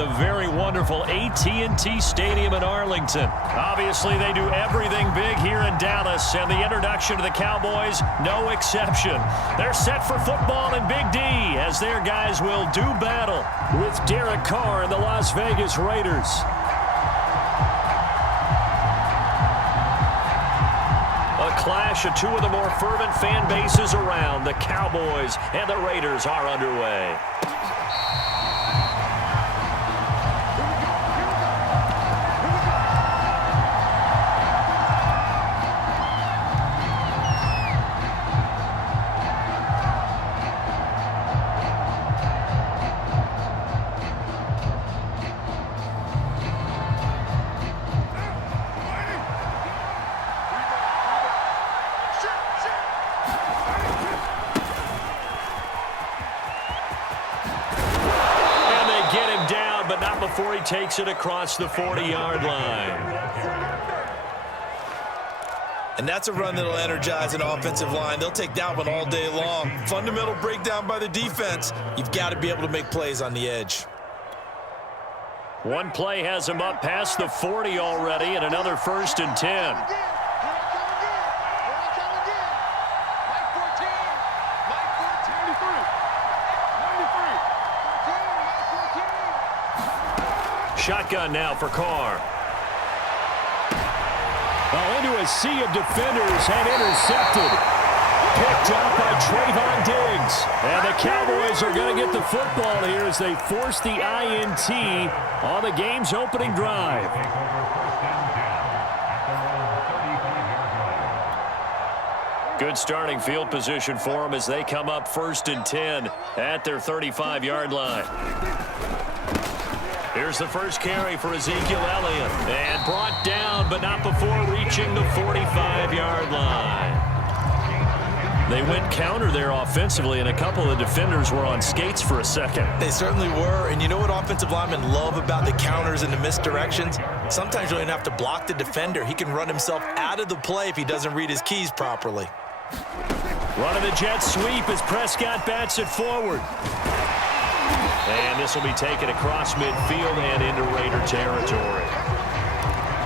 the very wonderful AT&T Stadium in Arlington. Obviously, they do everything big here in Dallas, and the introduction to the Cowboys, no exception. They're set for football in Big D as their guys will do battle with Derek Carr and the Las Vegas Raiders. A clash of two of the more fervent fan bases around. The Cowboys and the Raiders are underway. Before he takes it across the 40-yard line. And that's a run that'll energize an offensive line. They'll take that one all day long. Fundamental breakdown by the defense. You've got to be able to make plays on the edge. One play has him up past the 40 already, and another 1st and 10. Shotgun now for Carr. Well, into a sea of defenders and intercepted. Picked up by Trayvon Diggs. And the Cowboys are going to get the football here as they force the INT on the game's opening drive. Good starting field position for them as they come up 1st and 10 at their 35-yard line. Here's the first carry for Ezekiel Elliott. And brought down, but not before reaching the 45-yard line. They went counter there offensively, and a couple of the defenders were on skates for a second. They certainly were, and you know what offensive linemen love about the counters and the misdirections? Sometimes you don't even have to block the defender. He can run himself out of the play if he doesn't read his keys properly. Running the jet sweep as Prescott bats it forward. And this will be taken across midfield and into Raider territory.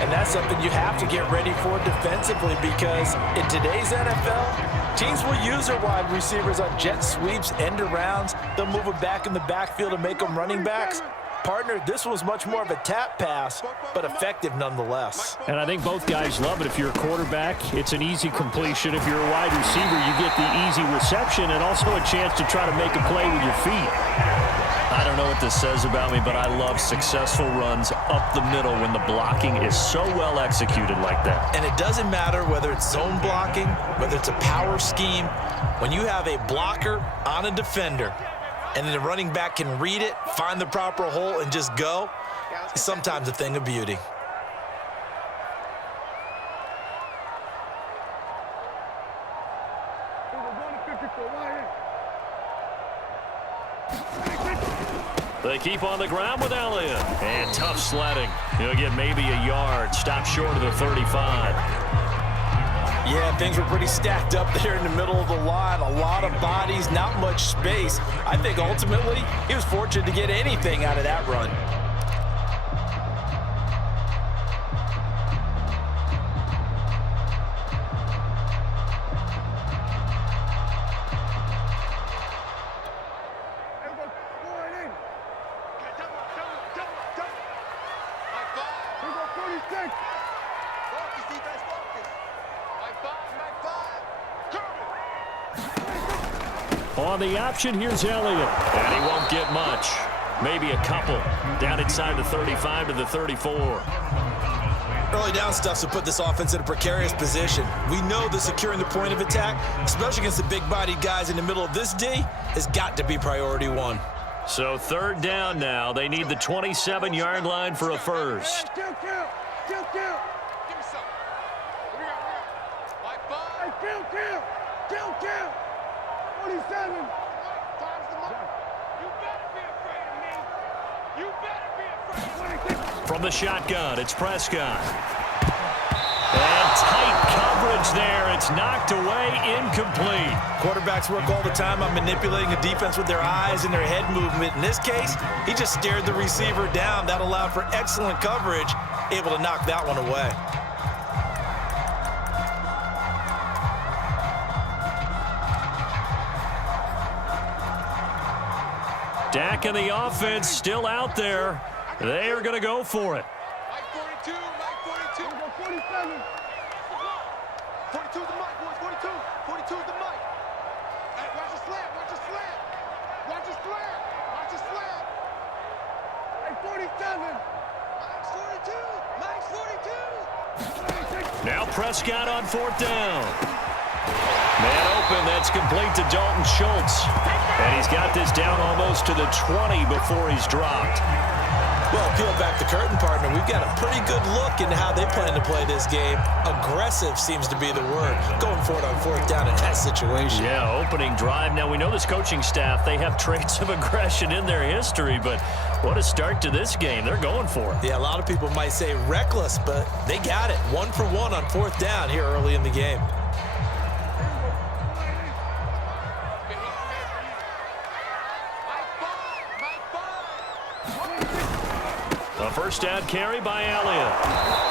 And that's something you have to get ready for defensively because in today's NFL, teams will use their wide receivers on jet sweeps, end arounds. They'll move them back in the backfield and make them running backs. Partner, this was much more of a tap pass, but effective nonetheless. And I think both guys love it. If you're a quarterback, it's an easy completion. If you're a wide receiver, you get the easy reception and also a chance to try to make a play with your feet. I don't know what this says about me, but I love successful runs up the middle when the blocking is so well executed like that. And it doesn't matter whether it's zone blocking, whether it's a power scheme. When you have a blocker on a defender and then the running back can read it, find the proper hole, and just go, it's sometimes a thing of beauty. They keep on the ground with Elliott. And tough sledding. He'll get maybe a yard. Stop short of the 35. Yeah, things were pretty stacked up there in the middle of the line. A lot of bodies, not much space. I think ultimately he was fortunate to get anything out of that run. On the option, here's Elliott. And he won't get much. Maybe a couple. Down inside the 35 to the 34. Early down stuff to put this offense in a precarious position. We know that securing the point of attack, especially against the big-bodied guys in the middle of this D, has got to be priority one. So 3rd down now. They need the 27-yard line for a first. From the shotgun, it's Prescott. And tight coverage there. It's knocked away, incomplete. Quarterbacks work all the time on manipulating a defense with their eyes and their head movement. In this case, he just stared the receiver down. That allowed for excellent coverage, able to knock that one away. Dak and the offense still out there. They are going to go for it. Mike 42, Mike 42. 47. 42 is the mic, boys. 42. 42 is the mic. Hey, watch the slant. Watch the slant. Watch the slant. Watch the slant. Hey, 47. Mike's 42. Mike's 42. Now Prescott on fourth down. Man open, that's complete to Dalton Schultz. And he's got this down almost to the 20 before he's dropped. Well, peel back the curtain, partner. We've got a pretty good look into how they plan to play this game. Aggressive seems to be the word. Going for it on fourth down in that situation. Yeah, opening drive. Now, we know this coaching staff, they have traits of aggression in their history, but what a start to this game. They're going for it. Yeah, a lot of people might say reckless, but they got it. 1 for 1 on fourth down here early in the game. A first down carry by Elliott.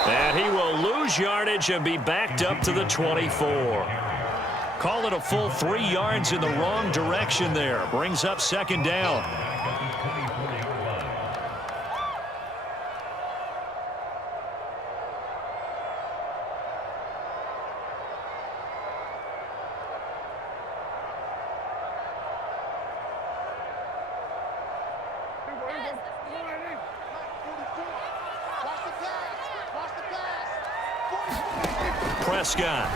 And he will lose yardage and be backed up to the 24. Call it a full 3 yards in the wrong direction there. Brings up second down. Prescott.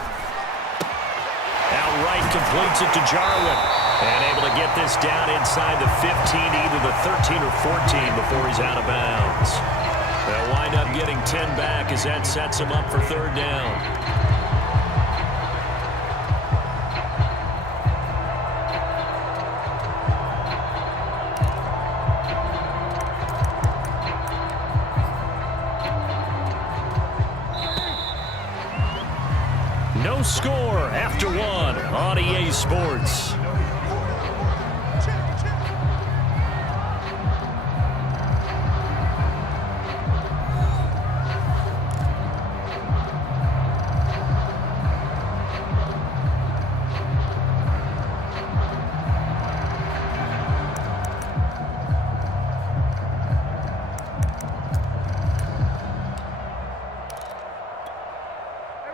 Outright completes it to Jarwin. And able to get this down inside the 15, either the 13 or 14 before he's out of bounds. They'll wind up getting 10 back as that sets him up for third down. No score after 1 on EA Sports.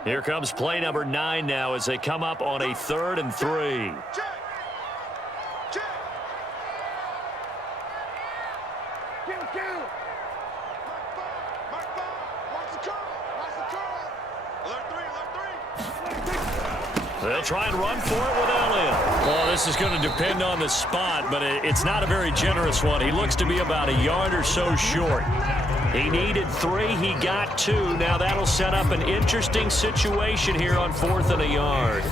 Here comes play number 9 now as they come up on a 3rd and 3. They'll try and run for it with Elliott. Well, this is going to depend on the spot, but it's not a very generous one. He looks to be about a yard or so short. He needed 3. He got 2. Now that'll set up an interesting situation here on 4th and a yard.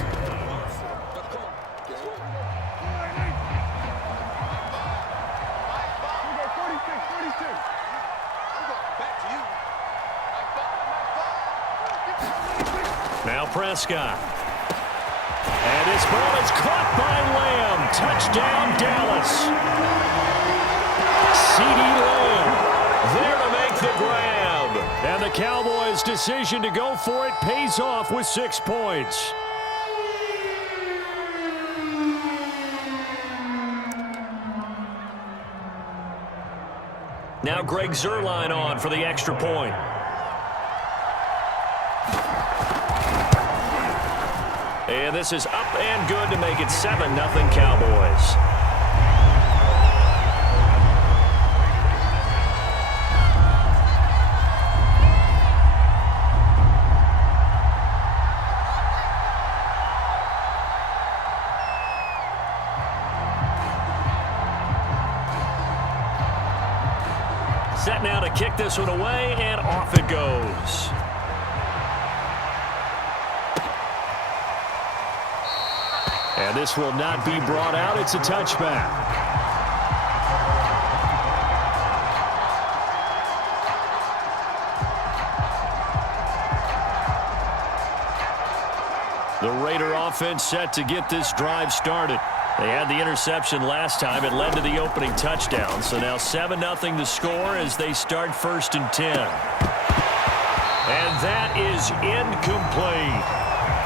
Now Prescott. And this ball is caught by Lamb. Touchdown, Dallas. CeeDee Lamb there to make the grab. And the Cowboys' decision to go for it pays off with 6 points. Now Greg Zuerlein on for the extra point. And this is up and good to make it 7-0 Cowboys. Set now to kick this one away, and off it goes. And this will not be brought out. It's a touchback. The Raider offense set to get this drive started. They had the interception last time. It led to the opening touchdown. So now 7-0 to score as they start 1st and 10. And that is incomplete.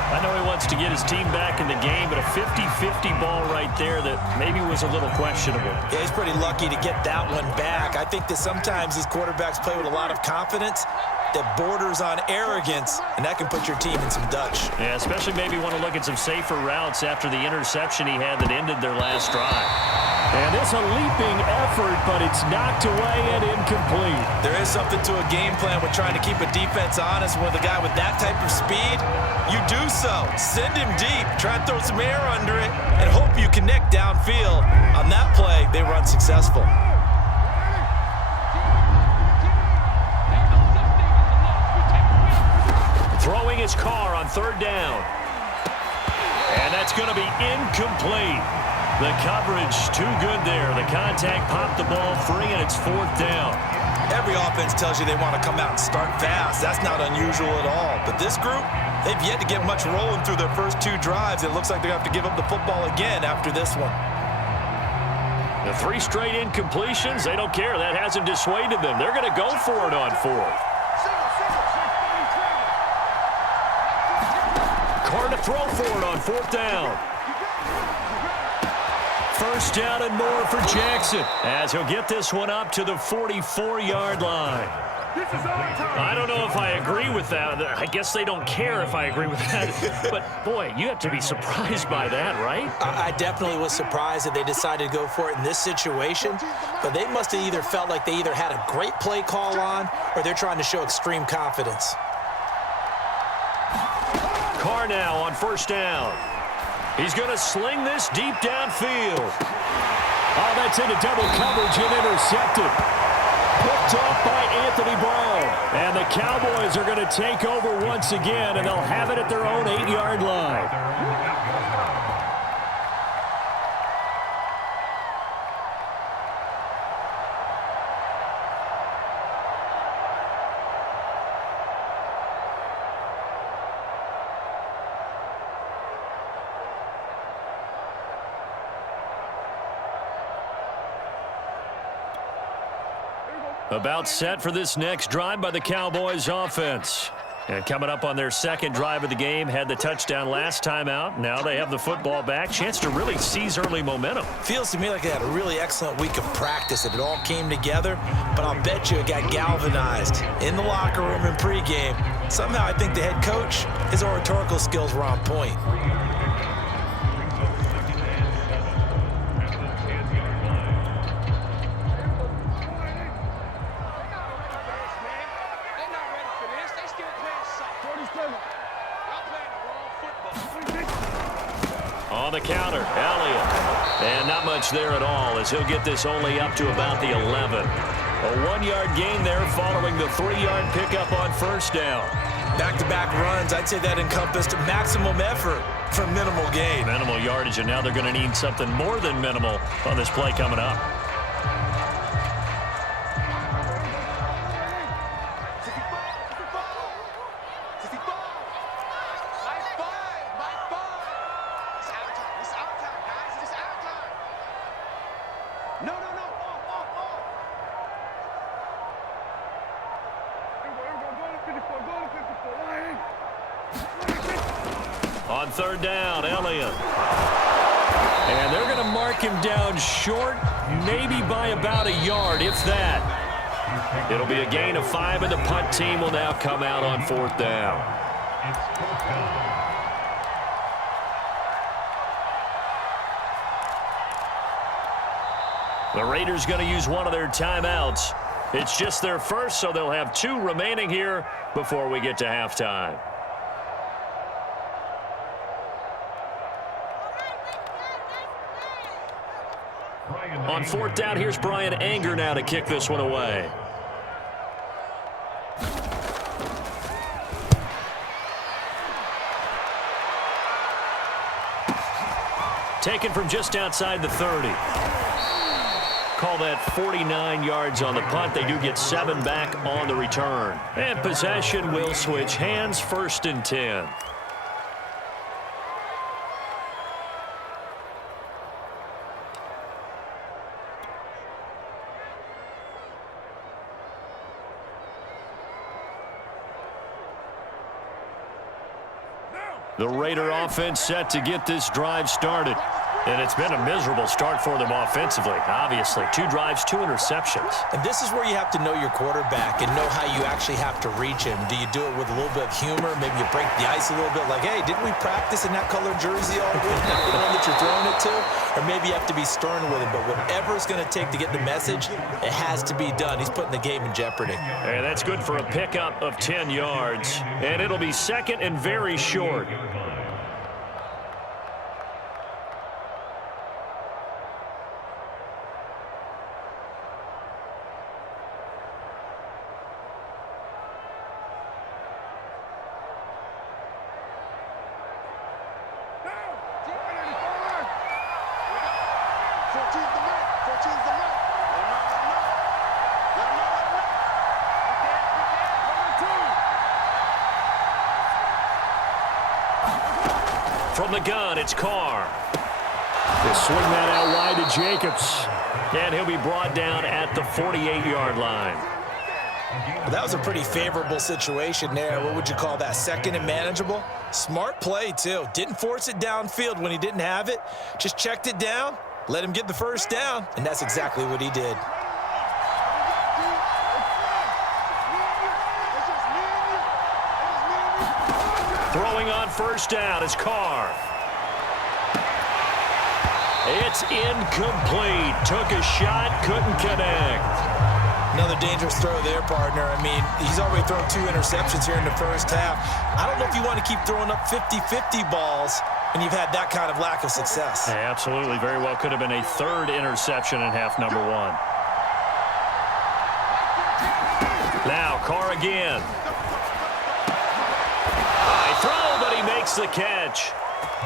I know he wants to get his team back in the game, but a 50-50 ball right there that maybe was a little questionable. Yeah, he's pretty lucky to get that one back. I think that sometimes these quarterbacks play with a lot of confidence that borders on arrogance, and that can put your team in some Dutch. Yeah, especially maybe want to look at some safer routes after the interception he had that ended their last drive. And it's a leaping effort, but it's knocked away and incomplete. There is something to a game plan with trying to keep a defense honest. With a guy with that type of speed, you do so. Send him deep, try and throw some air under it, and hope you connect downfield. On that play, they run successful. Throwing his car on 3rd down. And that's going to be incomplete. The coverage too good there. The contact popped the ball free, and it's 4th down. Every offense tells you they want to come out and start fast. That's not unusual at all. But this group, they've yet to get much rolling through their first 2 drives. It looks like they're going to have to give up the football again after this one. The 3 straight incompletions, they don't care. That hasn't dissuaded them. They're going to go for it on 4th. Carr to throw for it on 4th down. 1st down and more for Jackson as he'll get this one up to the 44-yard line. I don't know if I agree with that. I guess they don't care if I agree with that. But, boy, you have to be surprised by that, right? I definitely was surprised that they decided to go for it in this situation. But they must have either felt like they either had a great play call on or they're trying to show extreme confidence. Carr now on 1st down. He's going to sling this deep downfield. Oh, that's into double coverage and intercepted. Picked off by Anthony Brown. And the Cowboys are going to take over once again, and they'll have it at their own 8-yard line. About set for this next drive by the Cowboys offense. And coming up on their 2nd drive of the game, had the touchdown last time out. Now they have the football back. Chance to really seize early momentum. Feels to me like they had a really excellent week of practice, and it all came together. But I'll bet you it got galvanized in the locker room and pregame. Somehow I think the head coach, his oratorical skills were on point. On the counter, Elliott. And not much there at all as he'll get this only up to about the 11. A 1-yard gain there following the 3-yard pickup on 1st down. Back-to-back runs, I'd say that encompassed maximum effort for minimal gain. Minimal yardage, and now they're going to need something more than minimal on this play coming up. On 3rd down, Elliott. And they're going to mark him down short, maybe by about a yard, if that. It'll be a gain of 5, and the punt team will now come out on 4th down. The Raiders going to use one of their timeouts. It's just their first, so they'll have 2 remaining here before we get to halftime. On 4th down, here's Brian Anger now to kick this one away. Taken from just outside the 30. Call that 49 yards on the punt. They do get 7 back on the return. And possession will switch hands, 1st and 10. The Raider offense set to get this drive started. And it's been a miserable start for them offensively, obviously. 2 drives, 2 interceptions. And this is where you have to know your quarterback and know how you actually have to reach him. Do you do it with a little bit of humor? Maybe you break the ice a little bit like, hey, didn't we practice in that colored jersey all week? Not the one that you're throwing it to? Or maybe you have to be stern with him. But whatever it's going to take to get the message, it has to be done. He's putting the game in jeopardy. And that's good for a pickup of 10 yards. And it'll be second and very short. From the gun, it's Carr. They swing that out wide to Jacobs. And he'll be brought down at the 48-yard line. Well, that was a pretty favorable situation there. What would you call that? Second and manageable? Smart play, too. Didn't force it downfield when he didn't have it. Just checked it down, let him get the first down, and that's exactly what he did. Throwing on first down is Carr. It's incomplete. Took a shot, couldn't connect. Another dangerous throw there, partner. I mean, he's already thrown 2 interceptions here in the first half. I don't know if you want to keep throwing up 50-50 balls and you've had that kind of lack of success. Yeah, absolutely. Very well could have been a 3rd interception in half number 1. Now, Carr again. High throw, but he makes the catch.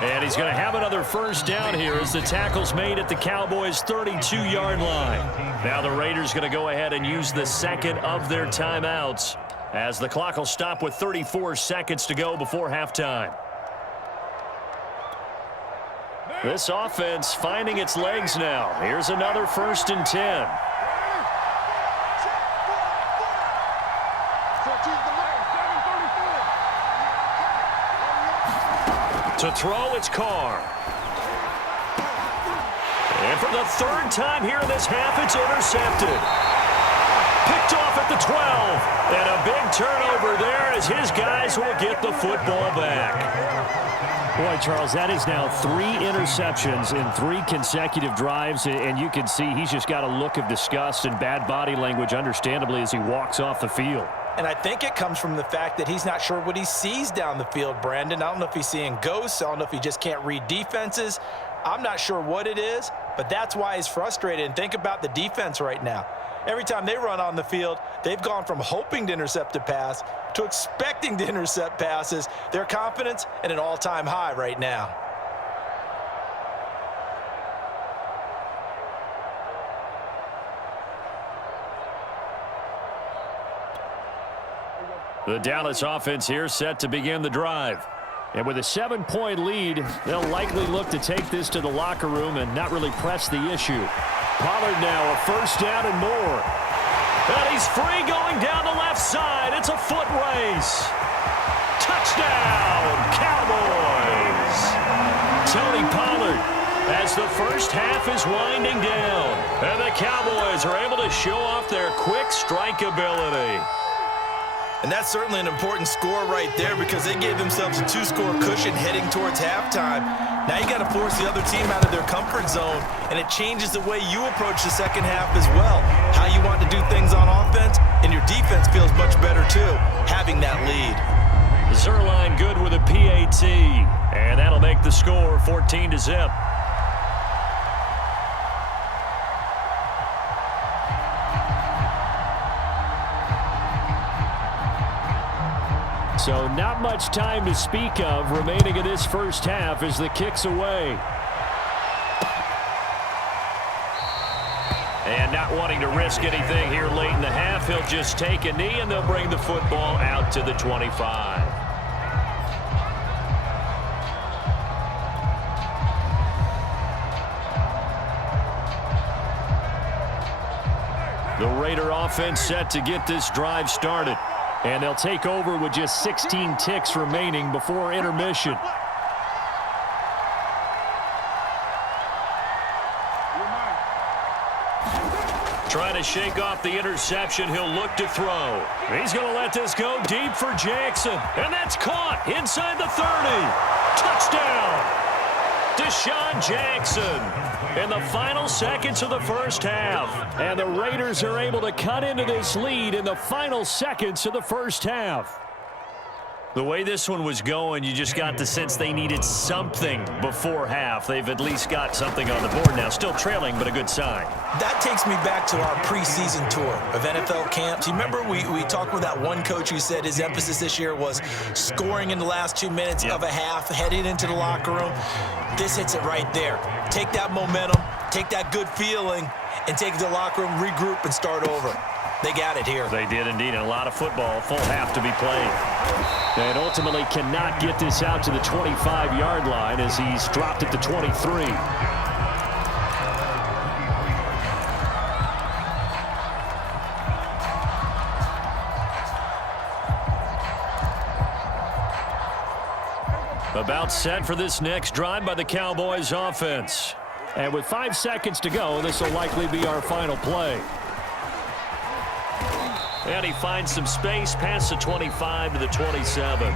And he's going to have another first down here as the tackle's made at the Cowboys' 32-yard line. Now the Raiders going to go ahead and use the second of their timeouts as the clock will stop with 34 seconds to go before halftime. This offense finding its legs now. Here's another 1st and 10. To throw, it's Carr. And for the 3rd time here in this half, it's intercepted. Picked off at the 12. And a big turnover there as his guys will get the football back. Boy, Charles, that is now 3 interceptions in 3 consecutive drives. And you can see he's just got a look of disgust and bad body language, understandably, as he walks off the field. And I think it comes from the fact that he's not sure what he sees down the field, Brandon. I don't know if he's seeing ghosts. I don't know if he just can't read defenses. I'm not sure what it is, but that's why he's frustrated. And think about the defense right now. Every time they run on the field, they've gone from hoping to intercept a pass to expecting to intercept passes. Their confidence at an all-time high right now. The Dallas offense here set to begin the drive. And with a 7-point lead, they'll likely look to take this to the locker room and not really press the issue. Pollard now a first down and more. And he's free going down the left side. It's a foot race. Touchdown, Cowboys. Tony Pollard as the first half is winding down. And the Cowboys are able to show off their quick strike ability. And that's certainly an important score right there because they gave themselves a 2-score cushion heading towards halftime. Now you got to force the other team out of their comfort zone, and it changes the way you approach the second half as well. How you want to do things on offense, and your defense feels much better too, having that lead. Zerline good with a PAT, and that'll make the score 14-0. So not much time to speak of remaining in this first half as the kick's away. And not wanting to risk anything here late in the half, he'll just take a knee and they'll bring the football out to the 25. The Raider offense set to get this drive started. And they'll take over with just 16 ticks remaining before intermission. to shake off the interception. He'll look to throw. He's going to let this go deep for Jackson. And that's caught inside the 30. Touchdown! Deshaun Jackson in the final seconds of the first half. And the Raiders are able to cut into this lead in the final seconds of the first half. The way this one was going, you just got the sense they needed something before half. They've at least got something on the board now. Still trailing, but a good sign. That takes me back to our preseason tour of NFL camps. You remember we talked with that one coach who said his emphasis this year was scoring in the last 2 minutes of a half, heading into the locker room. This hits it right there. Take that momentum, take that good feeling, and take it to the locker room, regroup, and start over. They got it here. They did indeed. And a lot of football, full half to be played. And ultimately cannot get this out to the 25-yard line as he's dropped it to 23. About set for this next drive by the Cowboys offense. And with 5 seconds to go, this will likely be our final play. And he finds some space past the 25 to the 27.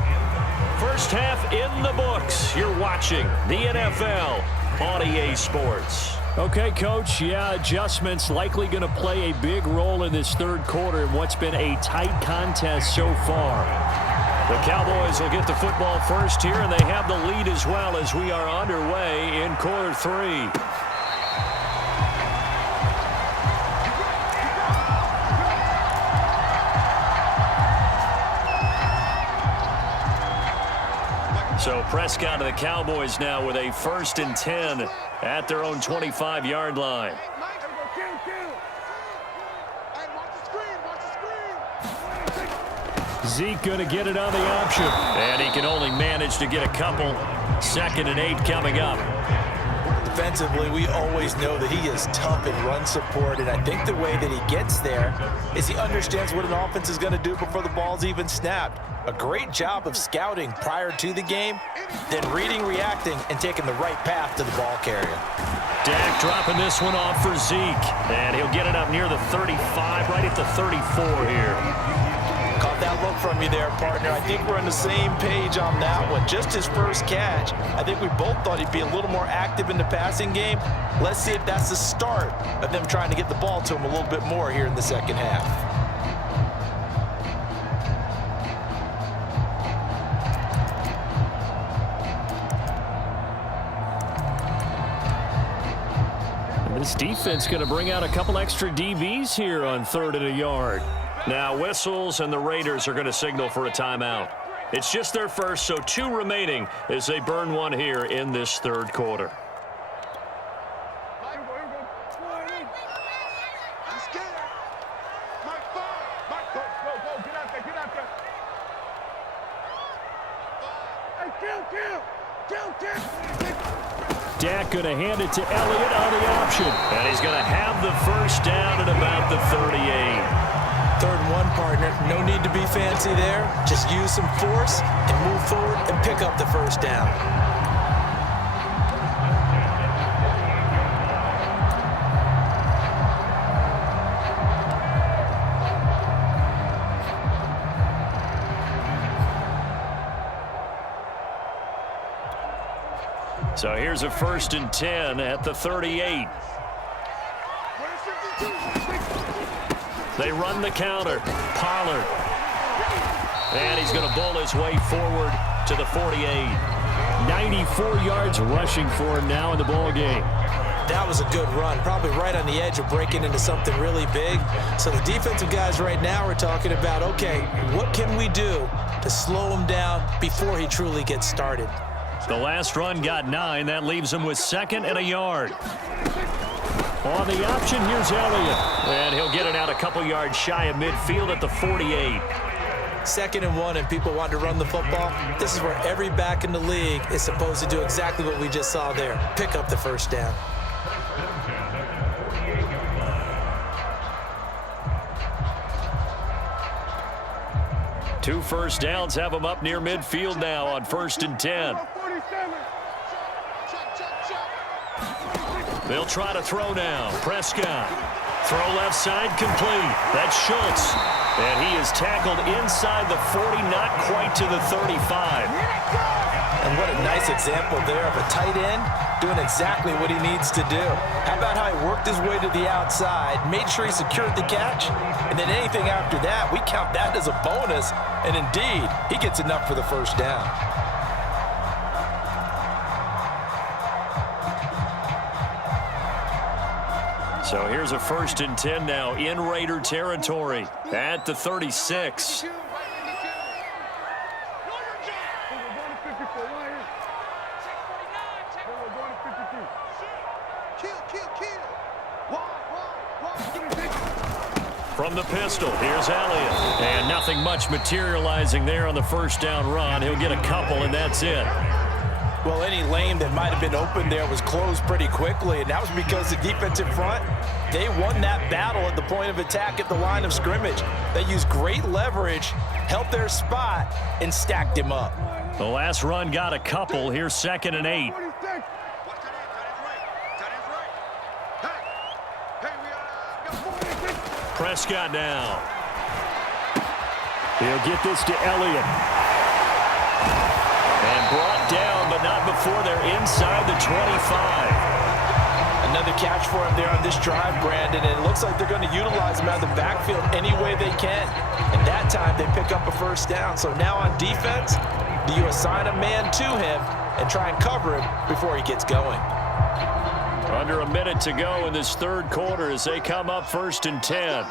First half in the books. You're watching the NFL on EA Sports. Okay, Coach, adjustments likely going to play a big role in this third quarter in what's been a tight contest so far. The Cowboys will get the football first here, and they have the lead as well as we are underway in quarter 3. So Prescott of the Cowboys now with a 1st and 10 at their own 25-yard line. Zeke going to get it on the option. And he can only manage to get a couple. 2nd and 8 coming up. Defensively, we always know that he is tough in run support, and I think the way that he gets there is he understands what an offense is going to do before the ball's even snapped. A great job of scouting prior to the game, then reading, reacting, and taking the right path to the ball carrier. Dak dropping this one off for Zeke, and he'll get it up near the 35, right at the 34 here. Caught that look from you there, partner. I think we're on the same page on that one. Just his first catch. I think we both thought he'd be a little more active in the passing game. Let's see if that's the start of them trying to get the ball to him a little bit more here in the second half. This defense going to bring out a couple extra DBs here on 3rd and a yard. Now whistles, and the Raiders are going to signal for a timeout. It's just their first, so 2 remaining as they burn one here in this third quarter. Dak going to hand it to Elliott on the option. And he's going to have the first down at about the 38. 3rd and 1, partner. No need to be fancy there. Just use some force and move forward and pick up the first down. So here's a 1st and 10 at the 38. They run the counter. Pollard. And he's going to bowl his way forward to the 48. 94 yards rushing for him now in the ball game. That was a good run, probably right on the edge of breaking into something really big. So the defensive guys right now are talking about, okay, what can we do to slow him down before he truly gets started? The last run got 9. That leaves him with 2nd and a yard. On the option, here's Elliott. And he'll get it out a couple yards shy of midfield at the 48. 2nd and 1, and people want to run the football. This is where every back in the league is supposed to do exactly what we just saw there. Pick up the first down. Two first downs have them up near midfield now on 1st and 10. They'll try to throw now. Prescott. Throw left side complete. That's Schultz. And he is tackled inside the 40, not quite to the 35. And what a nice example there of a tight end doing exactly what he needs to do. How about how he worked his way to the outside, made sure he secured the catch, and then anything after that, we count that as a bonus. And indeed, he gets enough for the first down. So here's a 1st and 10 now in Raider territory at the 36. From the pistol, here's Elliott. And nothing much materializing there on the first down run. He'll get a couple, and that's it. Well, any lane that might have been open there was closed pretty quickly, and that was because the defensive front, they won that battle at the point of attack at the line of scrimmage. They used great leverage, held their spot, and stacked him up. The last run got a couple. Here's 2nd and 8. Prescott now. He'll get this to Elliott. And brought down, but not before they're inside the 25. Another catch for him there on this drive, Brandon, and it looks like they're going to utilize him out of the backfield any way they can. And that time they pick up a first down. So now on defense, do you assign a man to him and try and cover him before he gets going? Under a minute to go in this 3rd quarter as they come up 1st and 10.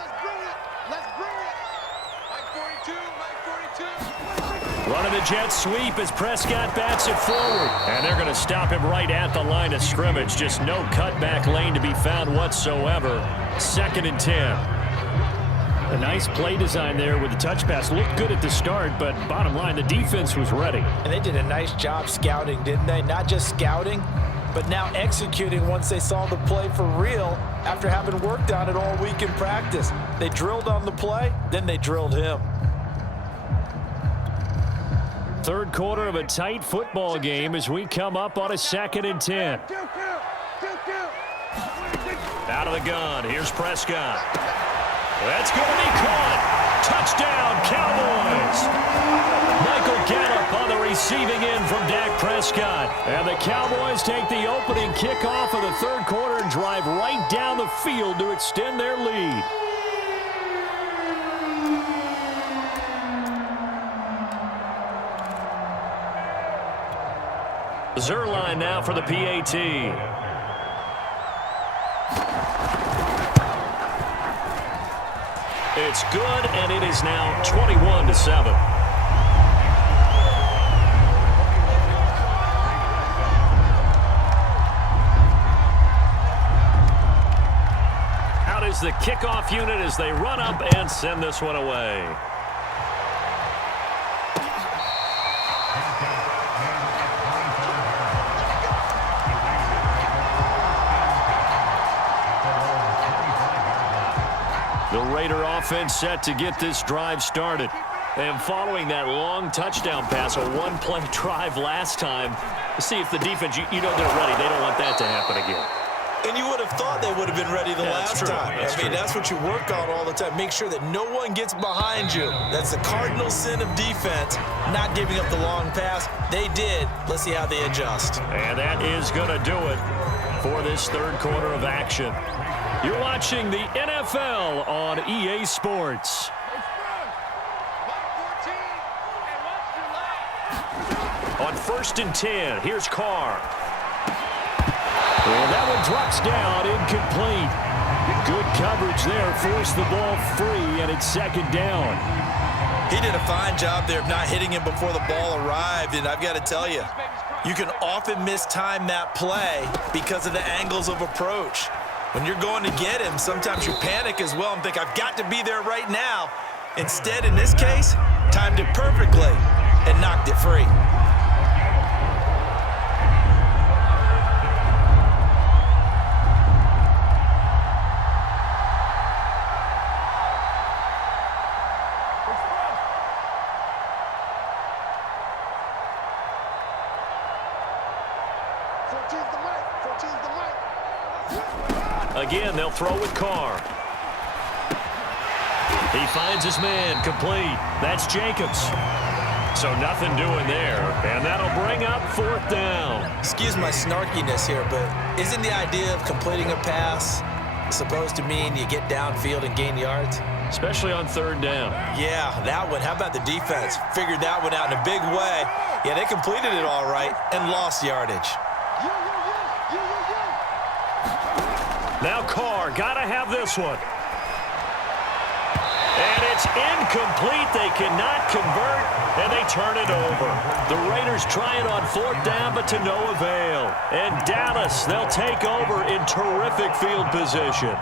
Running the jet sweep as Prescott bats it forward. And they're going to stop him right at the line of scrimmage. Just no cutback lane to be found whatsoever. 2nd and 10. A nice play design there with the touch pass. Looked good at the start, but bottom line, the defense was ready. And they did a nice job scouting, didn't they? Not just scouting, but now executing once they saw the play for real after having worked on it all week in practice. They drilled on the play, then they drilled him. 3rd quarter of a tight football game as we come up on a 2nd and 10. Out of the gun, here's Prescott. That's going to be caught. Touchdown, Cowboys. Michael Gallup on the receiving end from Dak Prescott. And the Cowboys take the opening kickoff of the 3rd quarter and drive right down the field to extend their lead. Zerline now for the PAT. It's good, and it is now 21-7. Out is the kickoff unit as they run up and send this one away. The Raider offense set to get this drive started. And following that long touchdown pass, a one-play drive last time, see if the defense, you know they're ready. They don't want that to happen again. And you would have thought they would have been ready the last time. That's what you work on all the time. Make sure that no one gets behind you. That's the cardinal sin of defense, not giving up the long pass. They did. Let's see how they adjust. And that is going to do it for this 3rd quarter of action. You're watching the NFL on EA Sports. On 1st and 10, here's Carr. And that one drops down, incomplete. Good coverage there, forced the ball free, and it's 2nd down. He did a fine job there of not hitting him before the ball arrived, and I've got to tell you, you can often mistime that play because of the angles of approach. When you're going to get him, sometimes you panic as well and think, I've got to be there right now. Instead, in this case, timed it perfectly and knocked it free. Again, they'll throw with Carr. He finds his man, complete. That's Jacobs. So nothing doing there, and that'll bring up 4th down. Excuse my snarkiness here, but isn't the idea of completing a pass supposed to mean you get downfield and gain yards? Especially on 3rd down. Yeah, that one. How about the defense? Figured that one out in a big way. Yeah, they completed it all right and lost yardage. Now Carr, got to have this one. And it's incomplete. They cannot convert, and they turn it over. The Raiders try it on 4th down, but to no avail. And Dallas, they'll take over in terrific field position.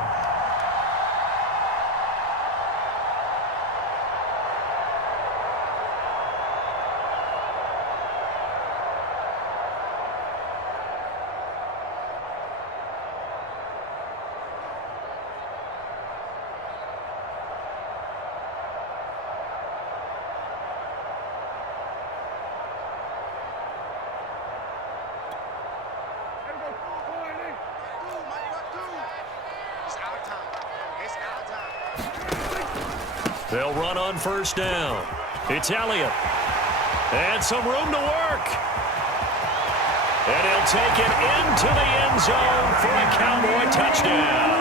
They'll run on 1st down. It's Elliott. And some room to work. And he'll take it into the end zone for a Cowboy touchdown.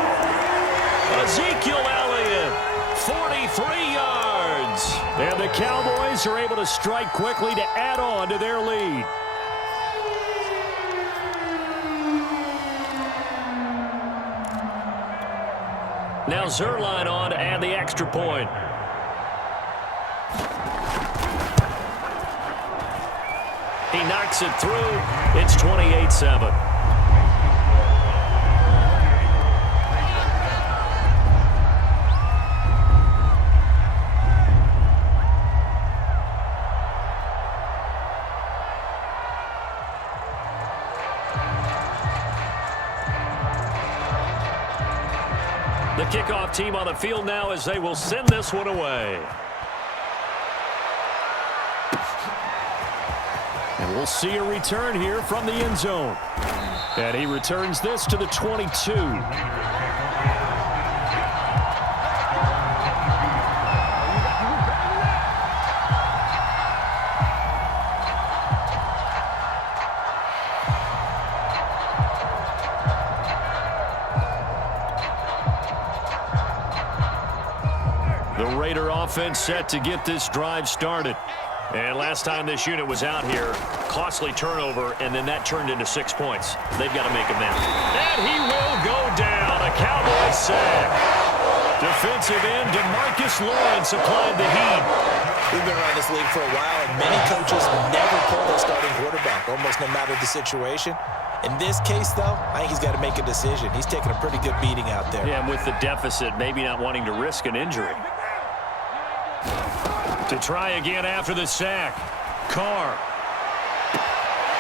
Ezekiel Elliott, 43 yards. And the Cowboys are able to strike quickly to add on to their lead. Now Zerline on to add the extra point. He knocks it through. It's 28-7. The kickoff team on the field now as they will send this one away. And we'll see a return here from the end zone. And he returns this to the 22. The Raider offense set to get this drive started. And last time this unit was out here, costly turnover, and then that turned into 6 points. They've got to make amends. And he will go down. A Cowboy sack. Defensive end DeMarcus Lawrence applied the heat. We've been around this league for a while, and many coaches never pull their starting quarterback, almost no matter the situation. In this case, though, I think he's got to make a decision. He's taking a pretty good beating out there. Yeah, and with the deficit, maybe not wanting to risk an injury. To try again after the sack. Carr.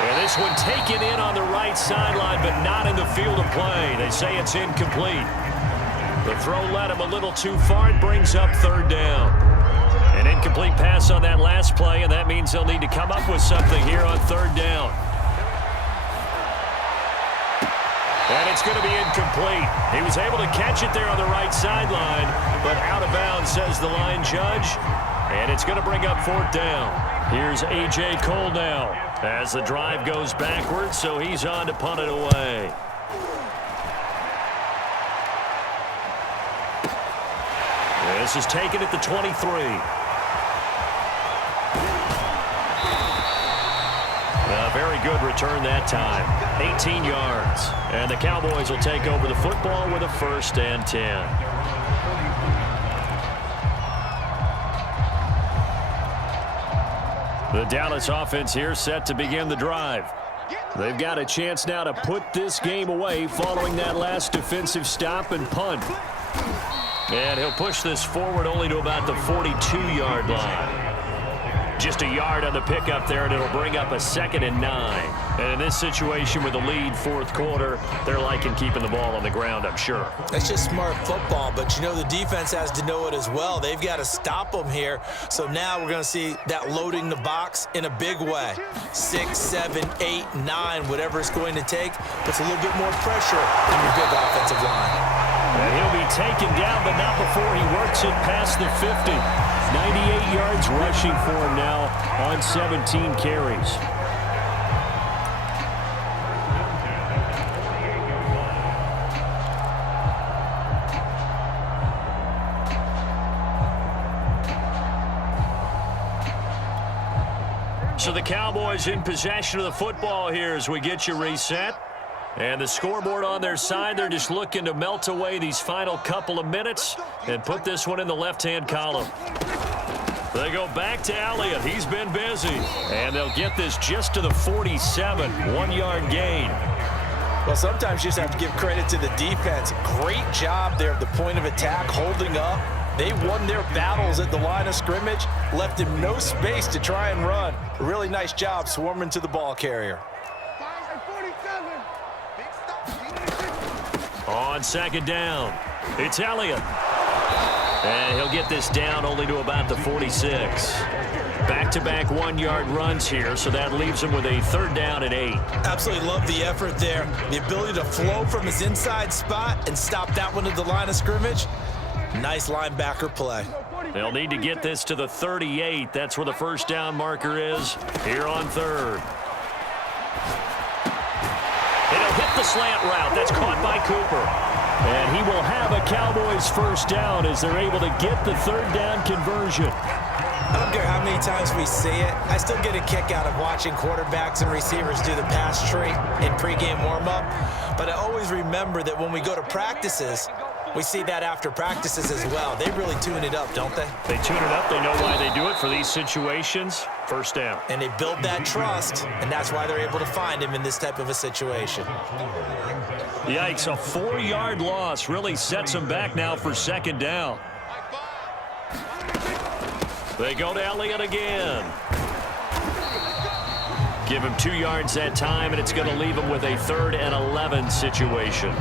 And this one taken in on the right sideline, but not in the field of play. They say it's incomplete. The throw led him a little too far. It brings up 3rd down. An incomplete pass on that last play, and that means they'll need to come up with something here on 3rd down. And it's going to be incomplete. He was able to catch it there on the right sideline, but out of bounds, says the line judge. And it's going to bring up 4th down. Here's A.J. Cole now as the drive goes backwards, so he's on to punt it away. This is taken at the 23. A very good return that time. 18 yards. And the Cowboys will take over the football with a 1st and 10. The Dallas offense here set to begin the drive. They've got a chance now to put this game away following that last defensive stop and punt. And he'll push this forward only to about the 42-yard line. Just a yard on the pickup there, and it'll bring up a 2nd and 9. And in this situation with the lead 4th quarter, they're liking keeping the ball on the ground, I'm sure. That's just smart football, but you know the defense has to know it as well. They've got to stop them here. So now we're going to see that loading the box in a big way. 6, 7, 8, 9, whatever it's going to take, puts a little bit more pressure on your big offensive line. And he'll be taken down, but not before he works it past the 50. 98 yards rushing for him now on 17 carries. So the Cowboys in possession of the football here as we get you reset. And the scoreboard on their side, they're just looking to melt away these final couple of minutes and put this one in the left-hand column. They go back to Elliott. He's been busy. And they'll get this just to the 47, 1-yard gain. Well, sometimes you just have to give credit to the defense. Great job there at the point of attack, holding up. They won their battles at the line of scrimmage, left him no space to try and run. A really nice job swarming to the ball carrier. On second down, it's Elliott. And he'll get this down only to about the 46. Back-to-back 1-yard runs here, so that leaves him with a 3rd down and 8. Absolutely love the effort there. The ability to flow from his inside spot and stop that one at the line of scrimmage. Nice linebacker play. They'll need to get this to the 38. That's where the 1st down marker is here on 3rd. It'll hit the slant route. That's caught by Cooper. And he will have a Cowboys 1st down as they're able to get the 3rd down conversion. I don't care how many times we see it. I still get a kick out of watching quarterbacks and receivers do the pass tree in pregame warm-up. But I always remember that when we go to practices, we see that after practices as well. They really tune it up, don't they? They tune it up. They know why they do it for these situations. 1st down. And they build that trust, and that's why they're able to find him in this type of a situation. Yikes, a 4-yard loss really sets them back now for 2nd down. They go to Elliott again. Give him 2 yards that time, and it's going to leave him with a 3rd and 11 situation.